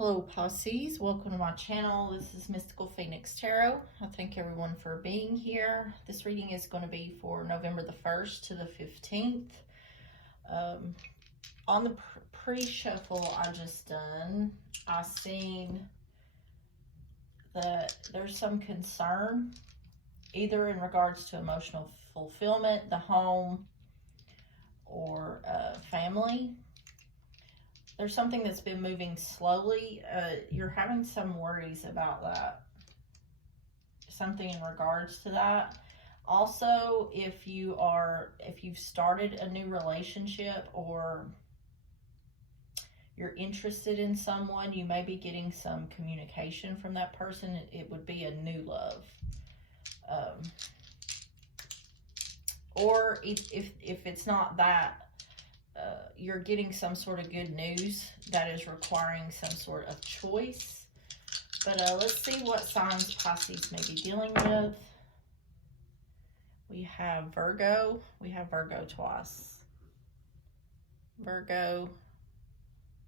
Hello Pisces, welcome to my channel. This is Mystical Phoenix Tarot. I thank everyone for being here. This reading is going to be for November the 1st to the 15th. On the pre-shuffle I just done, I seen that there's some concern either in regards to emotional fulfillment, the home, or family. There's something that's been moving slowly. You're having some worries about that. Something in regards to that. Also, if you've started a new relationship or you're interested in someone, you may be getting some communication from that person. It would be a new love. Or if it's not that, you're getting some sort of good news that is requiring some sort of choice. But let's see what signs Pisces may be dealing with. We have Virgo. We have Virgo twice. Virgo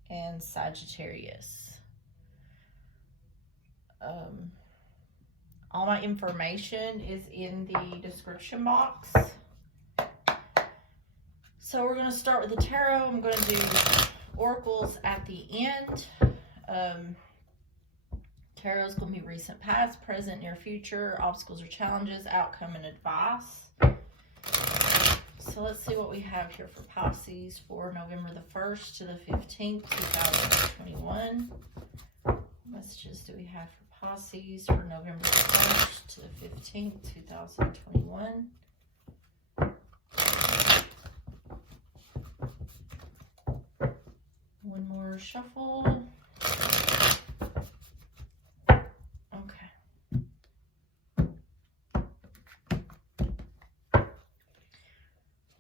and Sagittarius. All my information is in the description box. So we're going to start with the tarot. I'm going to do oracles at the end. Tarot is going to be recent past, present, near future, obstacles or challenges, outcome, and advice. So let's see what we have here for Pisces for November the 1st to the 15th, 2021. What messages do we have for Pisces for November the 1st to the 15th, 2021? One more shuffle. Okay.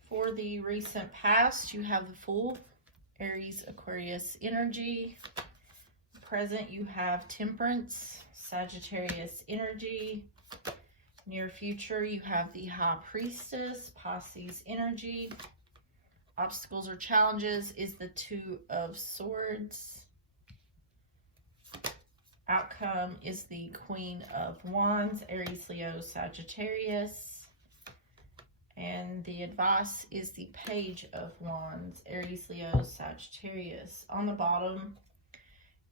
For the recent past, you have the Fool, Aries, Aquarius energy. Present, you have Temperance, Sagittarius energy. Near future, you have the High Priestess, Pisces energy. Obstacles or challenges is the Two of Swords. Outcome is the Queen of Wands, Aries, Leo, Sagittarius. And the advice is the Page of Wands, Aries, Leo, Sagittarius. On the bottom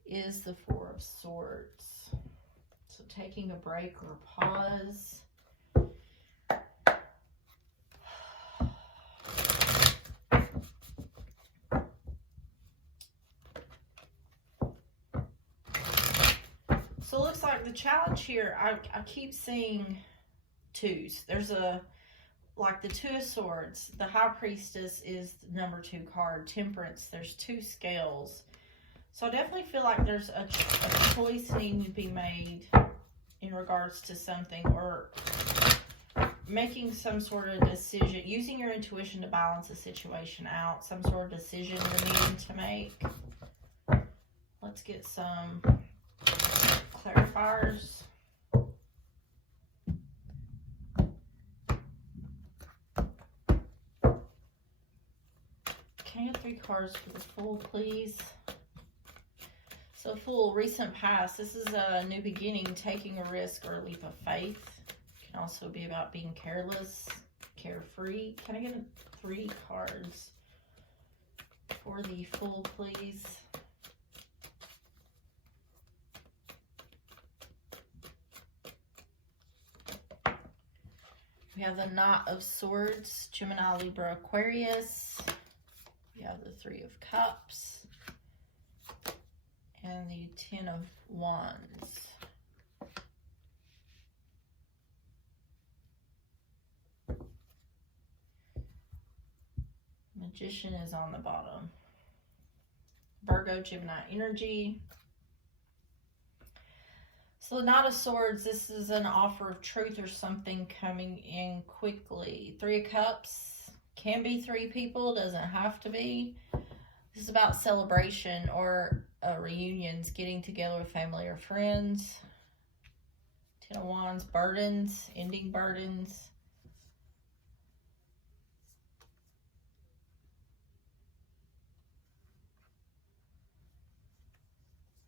is the Four of Swords. So taking a break or pause. So it looks like the challenge here, I keep seeing twos. There's like the Two of Swords. The High Priestess is the number 2 card. Temperance, there's 2 scales. So I definitely feel like there's a choice needing to be made in regards to something, or making some sort of decision, using your intuition to balance a situation out, some sort of decision you're needing to make. Let's get some clarifiers. Can I get 3 cards for the Fool, please? So Fool, recent past. This is a new beginning, taking a risk or a leap of faith. It can also be about being careless, carefree. Can I get 3 cards for the Fool, please? We have the Knight of Swords, Gemini, Libra, Aquarius. We have the 3 of Cups. And the 10 of Wands. Magician is on the bottom. Virgo, Gemini energy. So the Knight of Swords, this is an offer of truth or something coming in quickly. 3 of Cups, can be 3 people, doesn't have to be. This is about celebration or reunions, getting together with family or friends. 10 of Wands, burdens, ending burdens.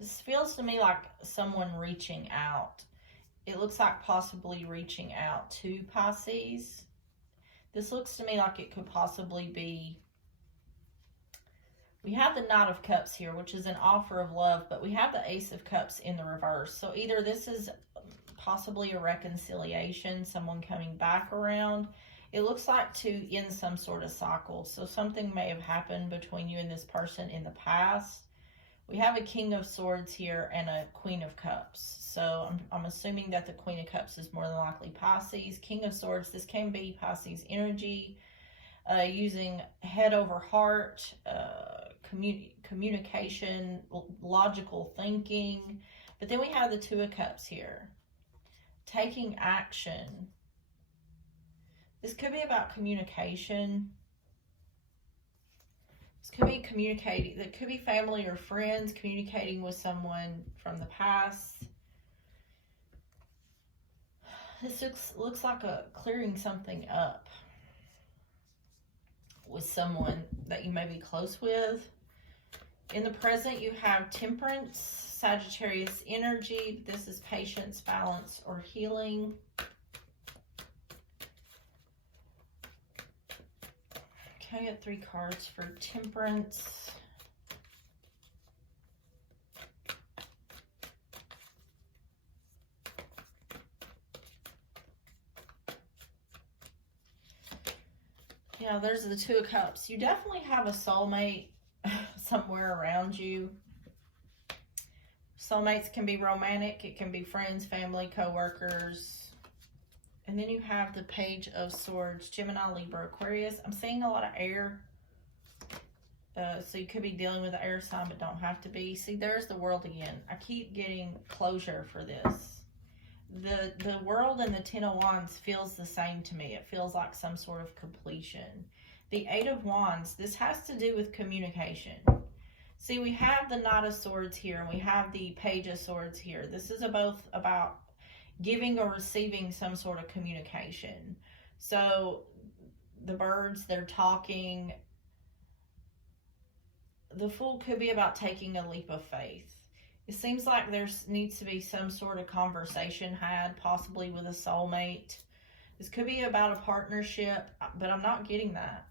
This feels to me like someone reaching out. It looks like possibly reaching out to Pisces. This looks to me like it could possibly be, we have the Knight of Cups here, which is an offer of love, but we have the Ace of Cups in the reverse. So either this is possibly a reconciliation, someone coming back around. It looks like to end some sort of cycle. So something may have happened between you and this person in the past. We have a King of Swords here and a Queen of Cups. So I'm assuming that the Queen of Cups is more than likely Pisces. King of Swords, this can be Pisces energy, using head over heart, communication, logical thinking. But then we have the Two of Cups here. Taking action. This could be about communication. This could be communicating. That could be family or friends, communicating with someone from the past. This looks like a clearing something up with someone that you may be close with. In the present, you have Temperance, Sagittarius energy. This is patience, balance, or healing. Okay, I got 3 cards for Temperance. Yeah, there's the Two of Cups. You definitely have a soulmate somewhere around you. Soulmates can be romantic. It can be friends, family, co-workers. And then you have the Page of Swords, Gemini, Libra, Aquarius. I'm seeing a lot of air. So you could be dealing with an air sign, but don't have to be. See, there's the World again. I keep getting closure for this. The World and the Ten of Wands feels the same to me. It feels like some sort of completion. The Eight of Wands, this has to do with communication. See, we have the Knight of Swords here, and we have the Page of Swords here. This is both about giving or receiving some sort of communication. So the birds, they're talking. The Fool could be about taking a leap of faith. It seems like there needs to be some sort of conversation had, possibly with a soulmate. This could be about a partnership, but I'm not getting that.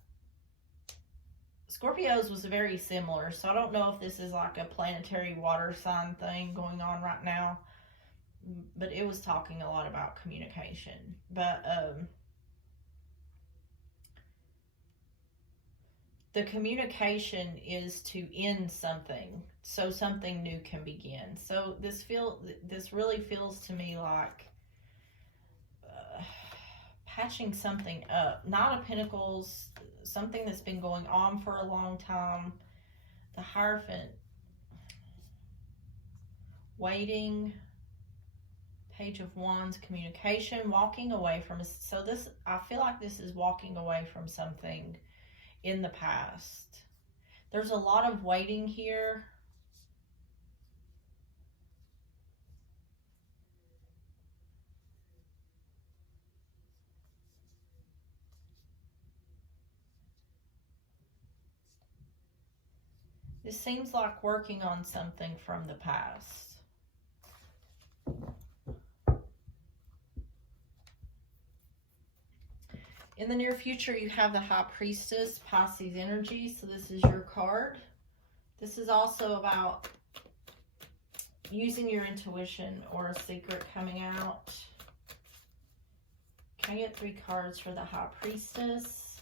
Scorpio's was very similar, so I don't know if this is like a planetary water sign thing going on right now, but it was talking a lot about communication. But the communication is to end something so something new can begin. So this really feels to me like patching something up. Knight of Pentacles, something that's been going on for a long time. The Hierophant, waiting. Page of Wands, communication, walking away from. So this, I feel like this is walking away from something in the past. There's a lot of waiting here. This seems like working on something from the past. In the near future, you have the High Priestess, Pisces energy. So this is your card. This is also about using your intuition or a secret coming out. Can I get 3 cards for the High Priestess?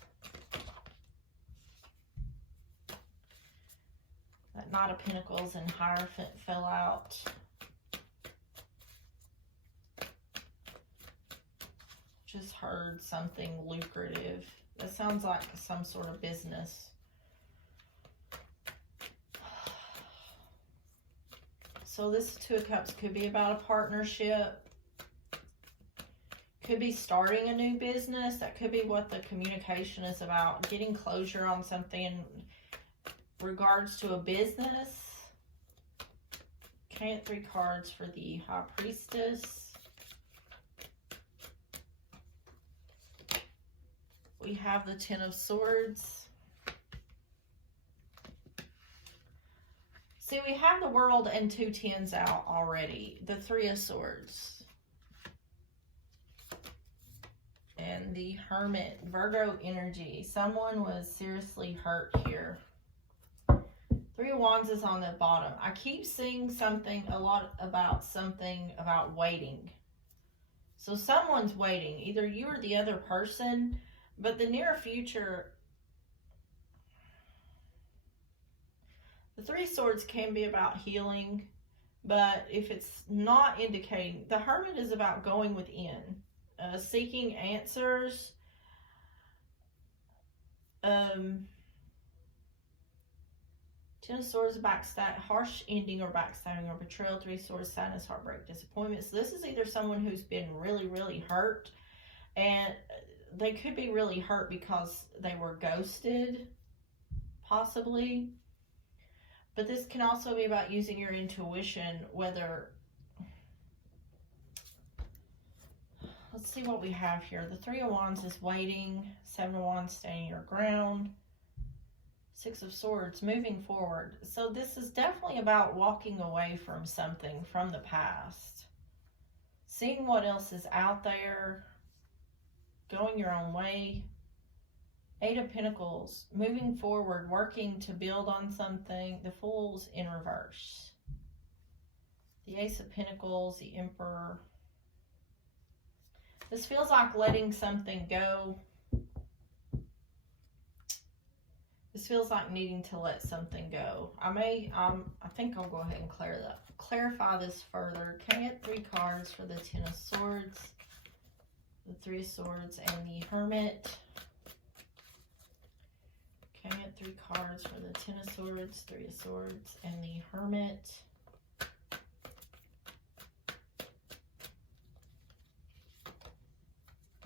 That Knight of Pentacles and Hierophant fell out. Just heard something lucrative. That sounds like some sort of business. So this Two of Cups could be about a partnership. Could be starting a new business. That could be what the communication is about. Getting closure on something in regards to a business. Can I get 3 cards for the High Priestess? We have the Ten of Swords. See, we have the World and 2 tens out already. The 3 of Swords. And the Hermit, Virgo energy. Someone was seriously hurt here. 3 of Wands is on the bottom. I keep seeing a lot about waiting. So someone's waiting, either you or the other person, but the near future, the 3 of Swords can be about healing, but if it's not indicating, the Hermit is about going within, seeking answers, 10 of Swords, backstab, harsh ending or backstabbing or betrayal. 3 of Swords, sadness, heartbreak, disappointment. So this is either someone who's been really, really hurt, and they could be really hurt because they were ghosted, possibly. But this can also be about using your intuition, whether... Let's see what we have here. The 3 of Wands is waiting. 7 of Wands, standing your ground. 6 of Swords, moving forward. So this is definitely about walking away from something from the past. Seeing what else is out there. Going your own way. 8 of Pentacles, moving forward, working to build on something. The Fool's in reverse. The Ace of Pentacles, the Emperor. This feels like letting something go. This feels like needing to let something go. I think I'll go ahead and clarify this further. Can I get 3 cards for the 10 of Swords, the 3 of Swords, and the Hermit? Can I get 3 cards for the 10 of Swords, 3 of Swords, and the Hermit?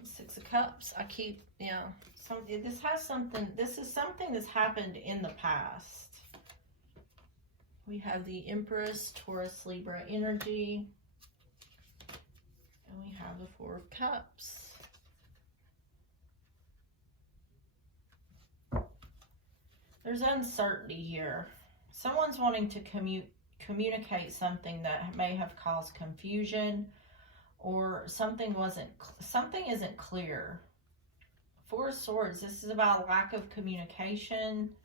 Six of Cups. This is something that's happened in the past. We have the Empress, Taurus, Libra energy. And we have the 4 of Cups. There's uncertainty here. Someone's wanting to communicate something that may have caused confusion, or something isn't clear. 4 of Swords, this is about lack of communication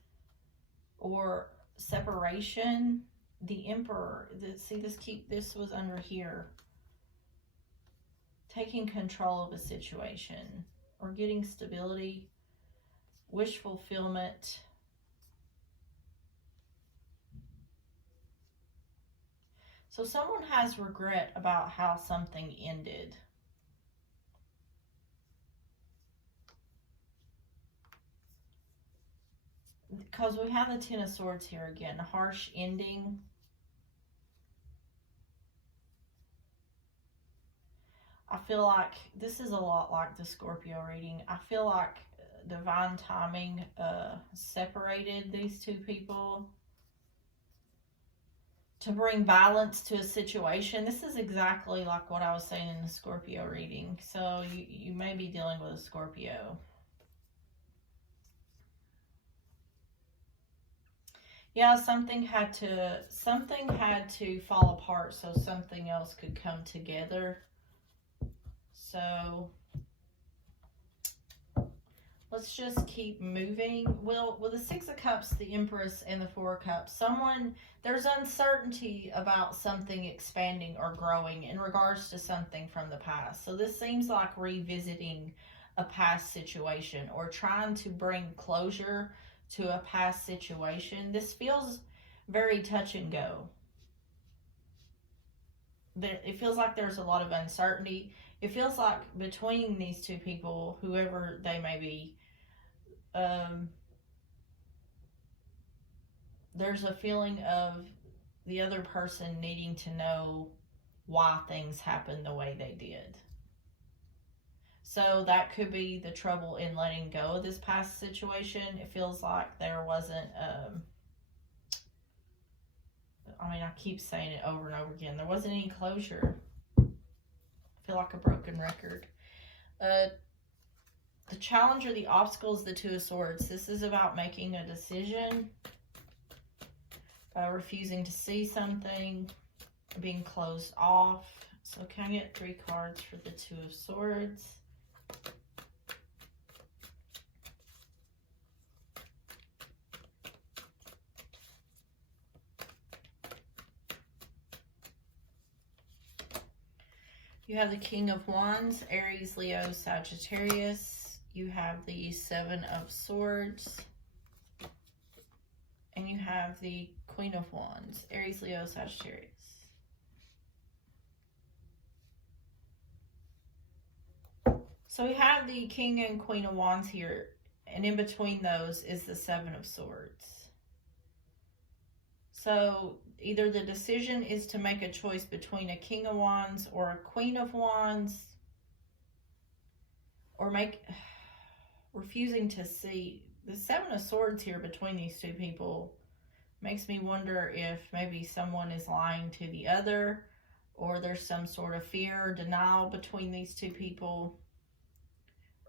or separation. The Emperor, this was under here. Taking control of a situation or getting stability, wish fulfillment. So someone has regret about how something ended. Because we have the 10 of Swords here again, a harsh ending. I feel like this is a lot like the Scorpio reading. I feel like divine timing separated these 2 people to bring balance to a situation. This is exactly like what I was saying in the Scorpio reading. So you may be dealing with a Scorpio. Yeah, something had to fall apart so something else could come together. So let's just keep moving. Well, with the 6 of Cups, the Empress, and the 4 of Cups, there's uncertainty about something expanding or growing in regards to something from the past. So this seems like revisiting a past situation or trying to bring closure to a past situation. This feels very touch and go. It feels like there's a lot of uncertainty. It feels like between these 2 people, whoever they may be, there's a feeling of the other person needing to know why things happened the way they did. So that could be the trouble in letting go of this past situation. It feels like there wasn't, I keep saying it over and over again. There wasn't any closure. I feel like a broken record. The challenge or the obstacle is the 2 of Swords. This is about making a decision, refusing to see something, being closed off. So can I get 3 cards for the Two of Swords? You have the King of Wands, Aries, Leo, Sagittarius. You have the Seven of Swords. And you have the Queen of Wands, Aries, Leo, Sagittarius. So we have the King and Queen of Wands here. And in between those is the Seven of Swords. So either the decision is to make a choice between a King of Wands or a Queen of Wands, or refusing to see. The Seven of Swords here between these two people makes me wonder if maybe someone is lying to the other, or there's some sort of fear or denial between these two people,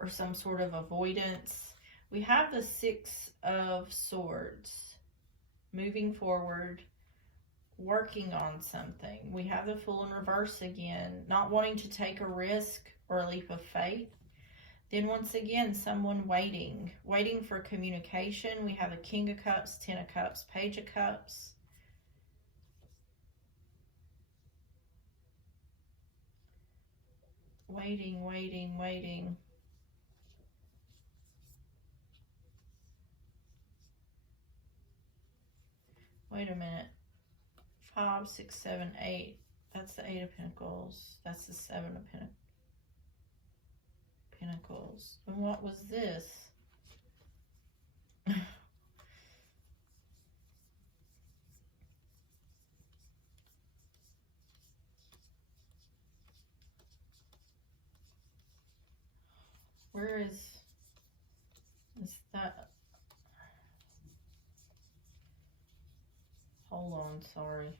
or some sort of avoidance. We have the Six of Swords. Moving forward, working on something. We have the Fool in reverse again, not wanting to take a risk or a leap of faith. Then once again, someone waiting for communication. We have the King of Cups, Ten of Cups, Page of Cups. Waiting. Wait a minute. 5, 6, 7, 8. That's the Eight of Pentacles. That's the Seven of Pentacles. And what was this? Where is that? Hold on, sorry.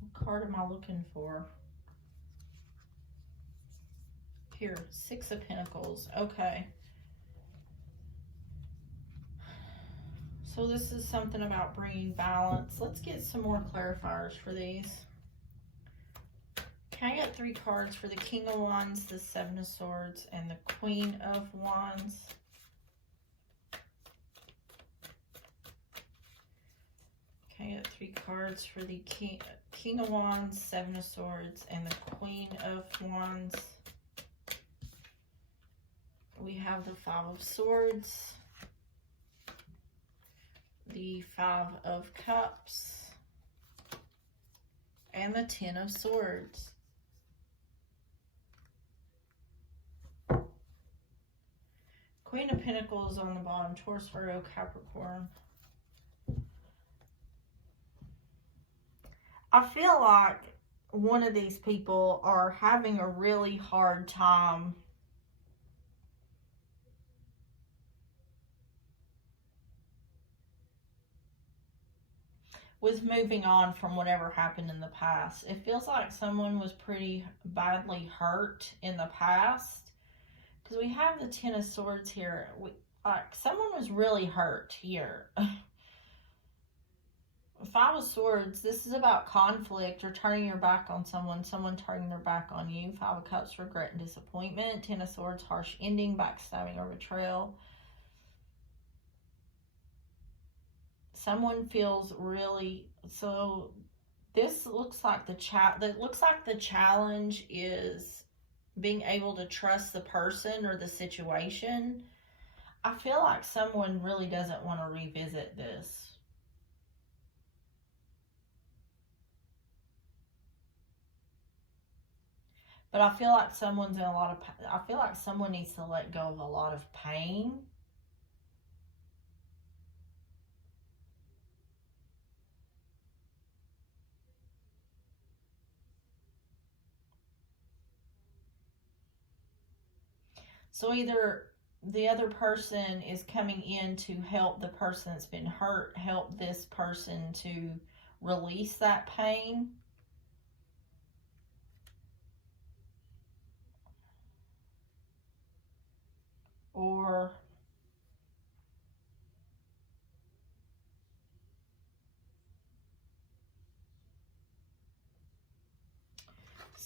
What card am I looking for? Here, Six of Pentacles. Okay. So this is something about bringing balance. Let's get some more clarifiers for these. Can I get 3 cards for the King of Wands, the Seven of Swords, and the Queen of Wands? Can I get 3 cards for the King of Wands, Seven of Swords, and the Queen of Wands? We have the Five of Swords, the Five of Cups, and the Ten of Swords. Queen of Pentacles on the bottom, Taurus, Virgo, Capricorn. I feel like one of these people are having a really hard time with moving on from whatever happened in the past. It feels like someone was pretty badly hurt in the past. Because we have the Ten of Swords here. Like someone was really hurt here. Five of Swords, this is about conflict or turning your back on someone turning their back on you. Five of Cups, regret and disappointment. Ten of Swords, harsh ending, backstabbing or betrayal. Someone feels really, so this looks like the challenge is being able to trust the person or the situation. I feel like someone really doesn't want to revisit this. But I feel like someone's in I feel like someone needs to let go of a lot of pain. So either the other person is coming in to help the person that's been hurt, help this person to release that pain.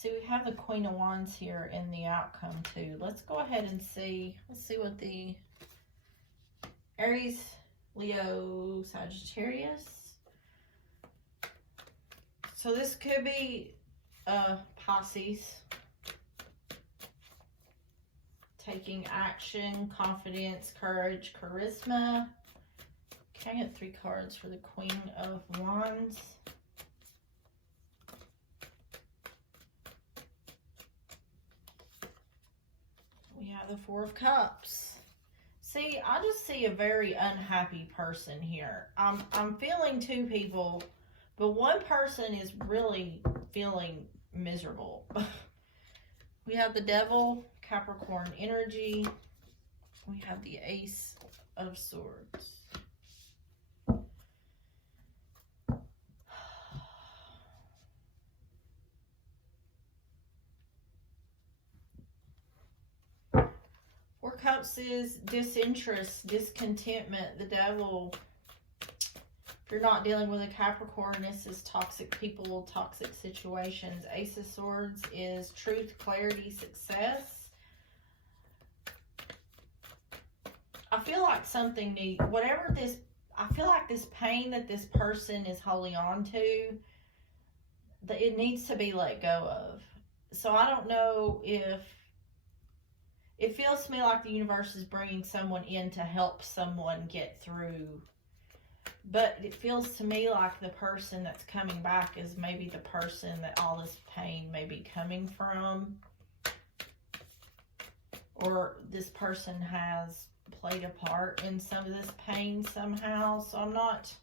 See, we have the Queen of Wands here in the outcome too. Let's go ahead and see. Let's see what the Aries, Leo, Sagittarius. So this could be Pisces. Taking action, confidence, courage, charisma. Can I get 3 cards for the Queen of Wands? We have the 4 of Cups. See, I just see a very unhappy person here. I'm feeling 2 people, but one person is really feeling miserable. We have the Devil, Capricorn energy. We have the Ace of Swords. Four Cups is disinterest, discontentment. The Devil, if you're not dealing with a Capricorn, this is toxic people, toxic situations. Ace of Swords is truth, clarity, success. I feel like something needs, whatever this, I feel like this pain that this person is holding on to, that it needs to be let go of. So I don't know if, it feels to me like the universe is bringing someone in to help someone get through. But it feels to me like the person that's coming back is maybe the person that all this pain may be coming from. Or this person has played a part in some of this pain somehow. So I'm not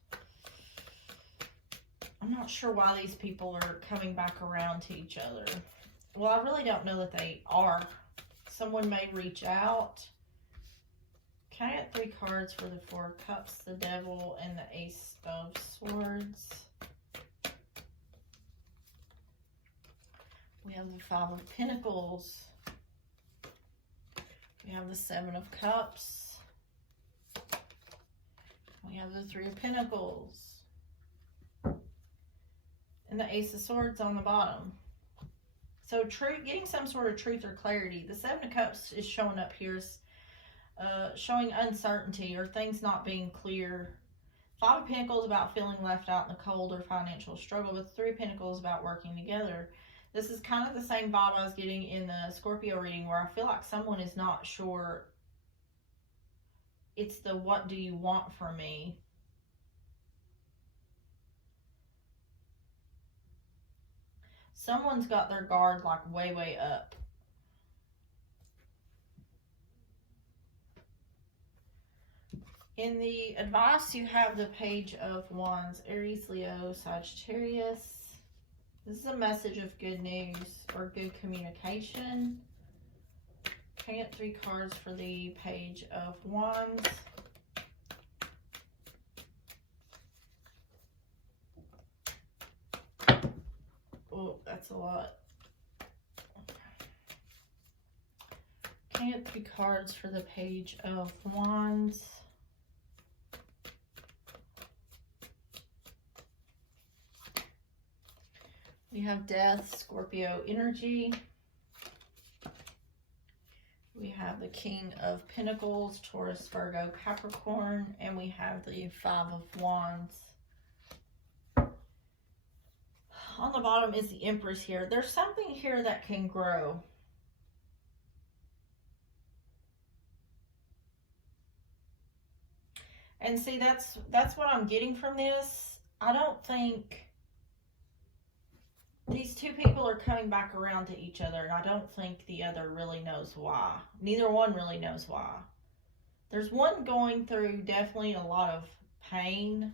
sure why these people are coming back around to each other. Well, I really don't know that they are. Someone may reach out. Can I get 3 cards for the 4 of Cups, the Devil, and the Ace of Swords? We have the 5 of Pentacles. We have the 7 of Cups. We have the 3 of Pentacles. And the Ace of Swords on the bottom. So getting some sort of truth or clarity. The 7 of Cups is showing up here as showing uncertainty or things not being clear. 5 of Pentacles about feeling left out in the cold or financial struggle. With 3 of Pentacles about working together. This is kind of the same vibe I was getting in the Scorpio reading, where I feel like someone is not sure. It's the what do you want from me? Someone's got their guard like way, way up. In the advice, you have the Page of Wands, Aries, Leo, Sagittarius. This is a message of good news or good communication. Can I get 3 cards for the Page of Wands? Oh, that's a lot. Can I get 3 cards for the Page of Wands? We have Death, Scorpio energy. We have the King of Pentacles, Taurus, Virgo, Capricorn, and we have the 5 of Wands. On the bottom is the Empress here. There's something here that can grow. And see, that's what I'm getting from this. I don't think these 2 people are coming back around to each other, and I don't think the other really knows why. Neither one really knows why. There's one going through definitely a lot of pain,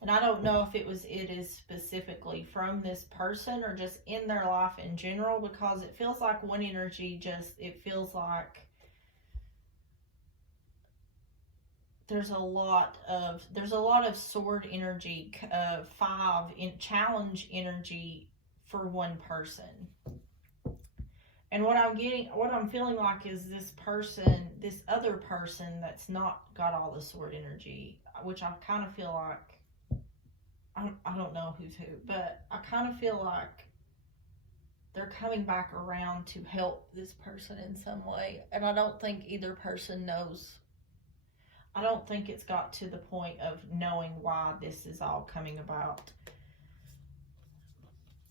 and I don't know if it is specifically from this person or just in their life in general, because it feels like one energy it feels like there's a lot of sword energy, 5 in challenge energy for one person. And what I'm feeling like is this other person that's not got all the sword energy, which I kind of feel like, I don't know who's who, but I kind of feel like they're coming back around to help this person in some way. And I don't think either person knows. I don't think it's got to the point of knowing why this is all coming about.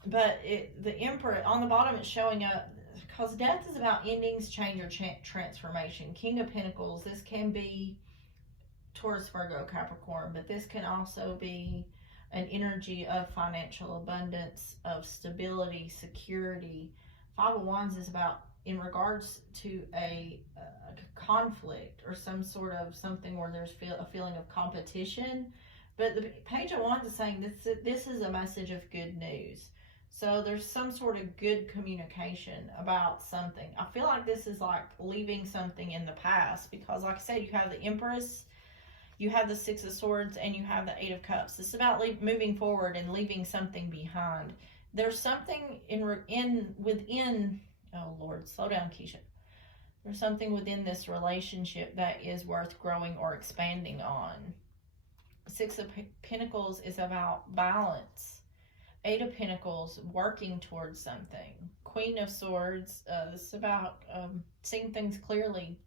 But the Emperor, on the bottom, it's showing up, because death is about endings, change, or transformation. King of Pentacles, this can be Taurus, Virgo, Capricorn, but this can also be an energy of financial abundance, of stability, security. Five of Wands is about, in regards to a conflict or some sort of something where there's a feeling of competition. But the Page of Wands is saying this is a message of good news. So there's some sort of good communication about something. I feel like this is like leaving something in the past, because like I said, you have the Empress, you have the Six of Swords, and you have the Eight of Cups. It's about moving forward and leaving something behind. There's something within, oh Lord, slow down, Keisha. There's something within this relationship that is worth growing or expanding on. Six of Pentacles is about balance. Eight of Pentacles, working towards something. Queen of Swords, this is about seeing things clearly,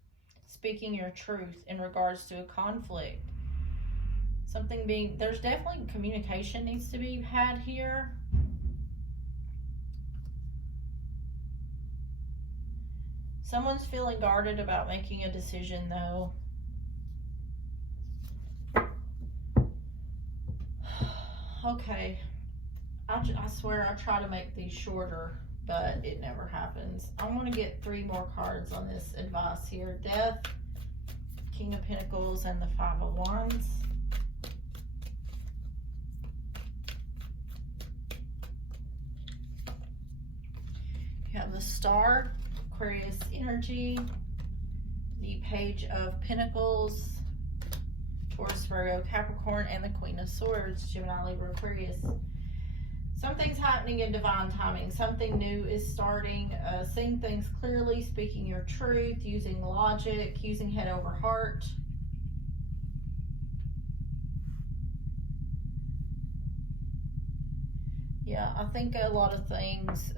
speaking your truth in regards to a conflict. There's definitely communication needs to be had here. Someone's feeling guarded about making a decision, though. Okay. I swear I try to make these shorter, but it never happens. I'm going to get 3 more cards on this advice here. Death, King of Pentacles, and the Five of Wands. You have the Star, Aquarius energy, the Page of Pentacles, Taurus, Virgo, Capricorn, and the Queen of Swords, Gemini, Libra, Aquarius. Something's happening in divine timing. Something new is starting. Seeing things clearly, speaking your truth, using logic, using head over heart. Yeah, I think a lot of things...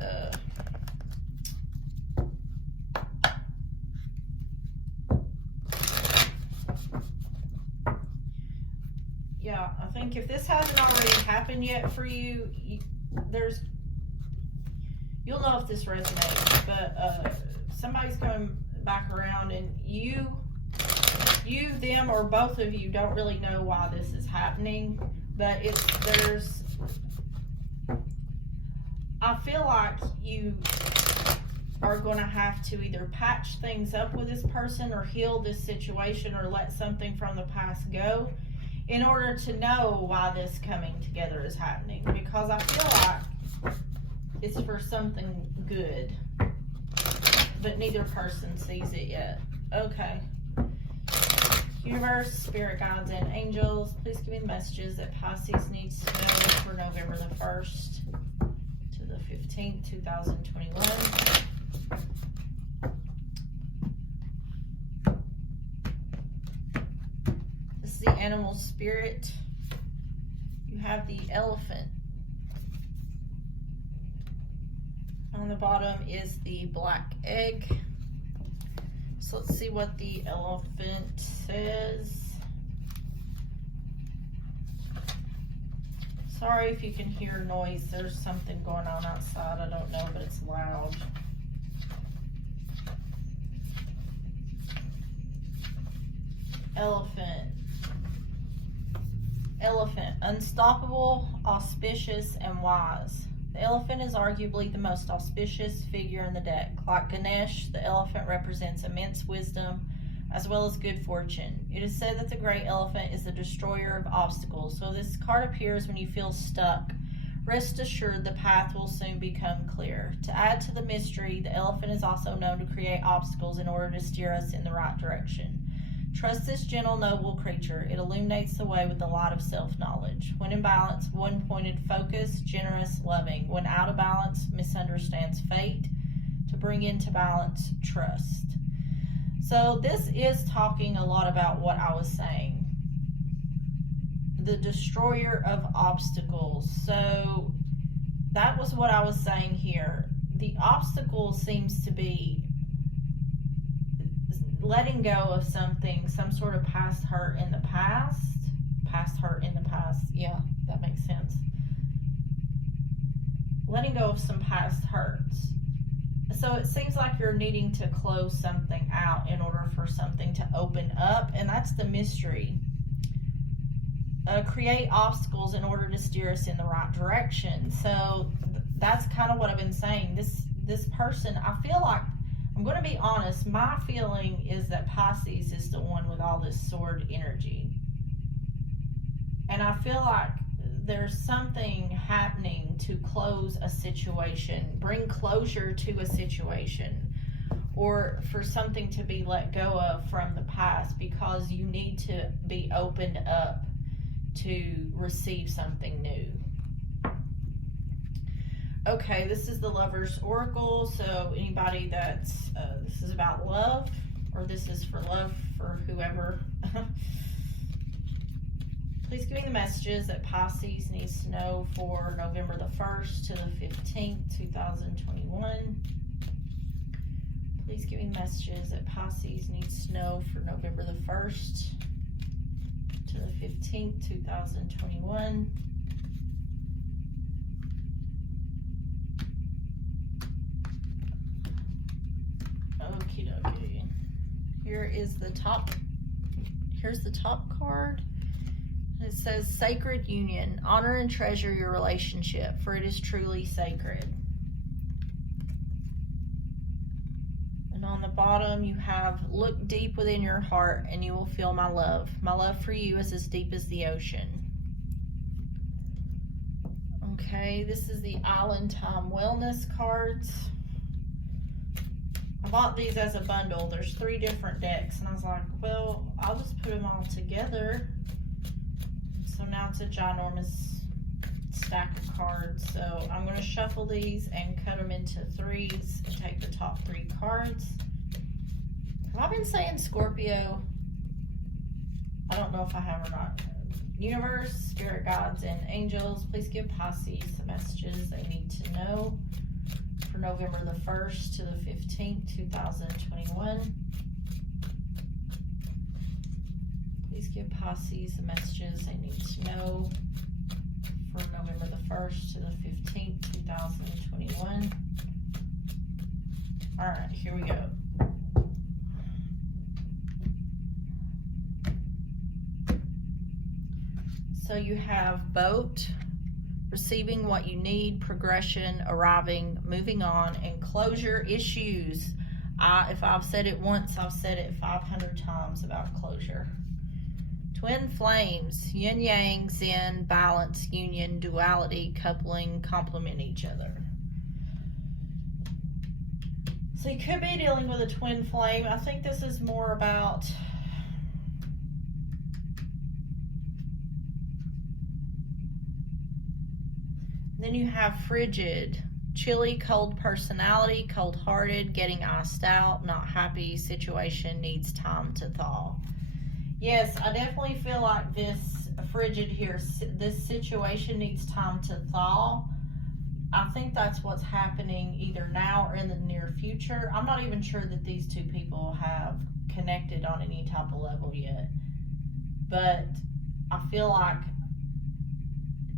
yeah, I think if this hasn't already happened yet for you, you'll know if this resonates, but somebody's coming back around, and you, them, or both of you don't really know why this is happening, but I feel like you are going to have to either patch things up with this person or heal this situation or let something from the past go in order to know why this coming together is happening, because I feel like it's for something good, but neither person sees it yet. Okay. Universe, spirit guides, and angels, please give me the messages that Pisces needs to know for November the 1st to the 15th, 2021. This is the animal spirit. You have the elephant. On the bottom is the black egg. So let's see what the elephant says. Sorry if you can hear noise. There's something going on outside. I don't know, but it's loud. Elephant. Elephant. Unstoppable, auspicious, and wise. The elephant is arguably the most auspicious figure in the deck. Like Ganesh, the elephant represents immense wisdom as well as good fortune. It is said that the great elephant is the destroyer of obstacles. So this card appears when you feel stuck. Rest assured the path will soon become clear. To add to the mystery, the elephant is also known to create obstacles in order to steer us in the right direction. Trust this gentle, noble creature. It illuminates the way with the light of self-knowledge. When in balance, one-pointed focus, generous, loving. When out of balance, misunderstands fate. To bring into balance, trust. So this is talking a lot about what I was saying. The destroyer of obstacles. So that was what I was saying here. The obstacle seems to be letting go of something, some sort of past hurt in the past. Past hurt in the past. Yeah, that makes sense. Letting go of some past hurts. So it seems like you're needing to close something out in order for something to open up, and that's the mystery. Create obstacles in order to steer us in the right direction. So that's kind of what I've been saying. This person, I feel like, I'm going to be honest, my feeling is that Pisces is the one with all this sword energy. And I feel like there's something happening to close a situation, bring closure to a situation, or for something to be let go of from the past, because you need to be opened up to receive something new. Okay, this is the Lover's Oracle. So anybody that's, this is about love, or this is for love for whoever. Please give me the messages that Pisces needs to know for November the 1st to the 15th, 2021. Please give me the messages that Pisces needs to know for November the 1st to the 15th, 2021. Okie dokie. Here's the top card. It says Sacred Union. Honor and treasure your relationship, for it is truly sacred. And on the bottom you have, look deep within your heart and you will feel my love. My love for you is as deep as the ocean. Okay, this is the Island Time Wellness cards. I bought these as a bundle. There's 3 different decks, and I was like, well, I'll just put them all together. So now it's a ginormous stack of cards. So I'm going to shuffle these and cut them into 3s and take the top 3 cards. Have I been saying Scorpio? I don't know if I have or not. Universe, spirit guides, and angels, please give Pisces the messages they need to know for November the 1st to the 15th, 2021. Please give Pisces the messages they need to know for November the 1st to the 15th, 2021. All right, here we go. So you have boat, receiving what you need, progression, arriving, moving on, and closure issues. If I've said it once, I've said it 500 times about closure. Twin flames, yin yang, zen, balance, union, duality, coupling, complement each other. So you could be dealing with a twin flame. I think this is more about then you have frigid, chilly, cold personality, cold-hearted, getting iced out, not happy, situation needs time to thaw. Yes, I definitely feel like this frigid here, this situation needs time to thaw. I think that's what's happening either now or in the near future. I'm not even sure that these 2 people have connected on any type of level yet. But I feel like,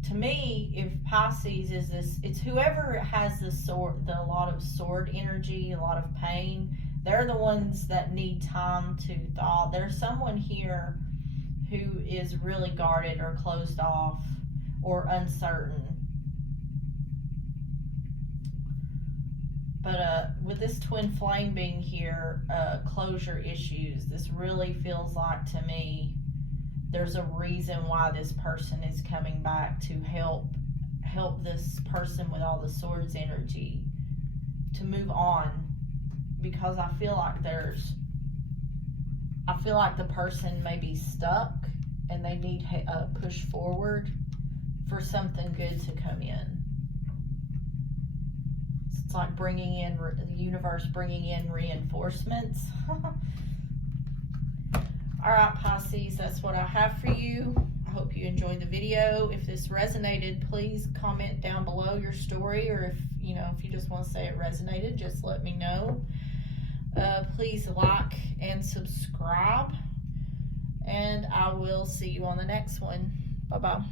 to me, if Pisces is this, it's whoever has a lot of sword energy, a lot of pain, they're the ones that need time to thaw. There's someone here who is really guarded or closed off or uncertain. But with this twin flame being here, closure issues, this really feels like to me there's a reason why this person is coming back to help this person with all the swords energy to move on, because I feel like the person may be stuck and they need a push forward for something good to come in. It's like bringing in the universe, bringing in reinforcements. All right, Pisces, that's what I have for you. I hope you enjoyed the video. If this resonated, please comment down below your story, or if you just want to say it resonated, just let me know. Please like and subscribe, and I will see you on the next one. Bye-bye.